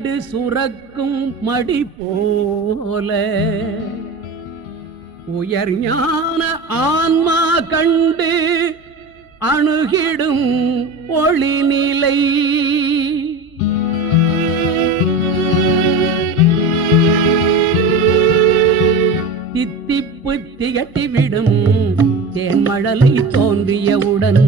கண்டு சுரக்கும் மடி போல உயர் ஞான ஆன்மா கண்டு அணுகிடும் ஒளிநிலை தித்திப்பு திகட்டிவிடும் தேன்மழலை தோன்றியவுடன்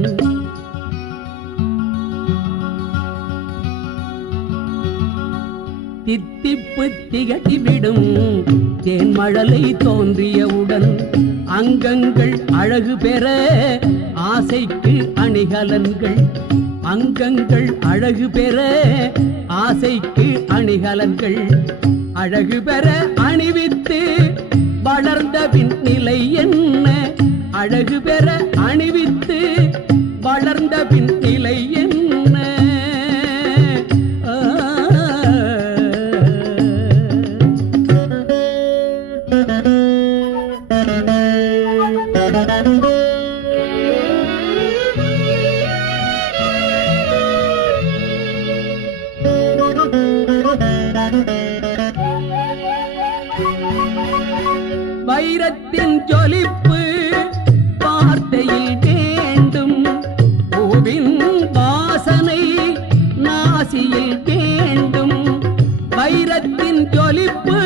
தித்திப்பு திகட்டிவிடும் தேன்மழலை தோன்றியவுடன் அங்கங்கள் அழகு பெற ஆசைக்கு அணிகலன்கள் அங்கங்கள் அழகு பெற ஆசைக்கு அணிகலன்கள் அழகு பெற அணிவித்து வளர்ந்த பின் நிலை என்ன அழகு பெற அணிவித்து வளர்ந்த பின் நிலை என்ன வைரத்தின் ஜொலிப்பு வார்த்தையில் வேண்டும் பூவின் வாசனை நாசியில் வேண்டும் வைரத்தின் ஜொலிப்பு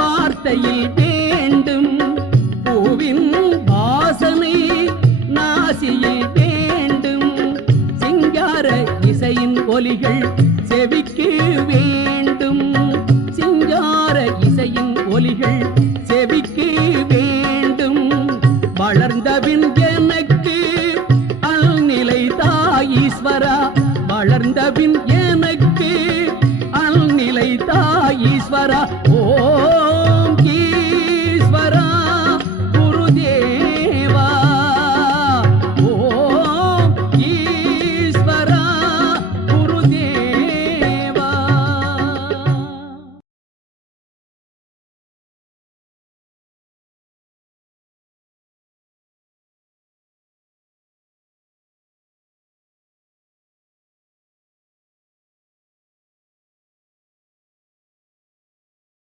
வார்த்தையில் வேண்டும் பூவின் வாசனை நாசியில் வேண்டும் சிங்கார இசையின் ஒலிகள் செவிக்கு வேண்டும் சிங்கார இசையின் ஒலிகள் செவிக்கு வேண்டும் வளர்ந்த பின்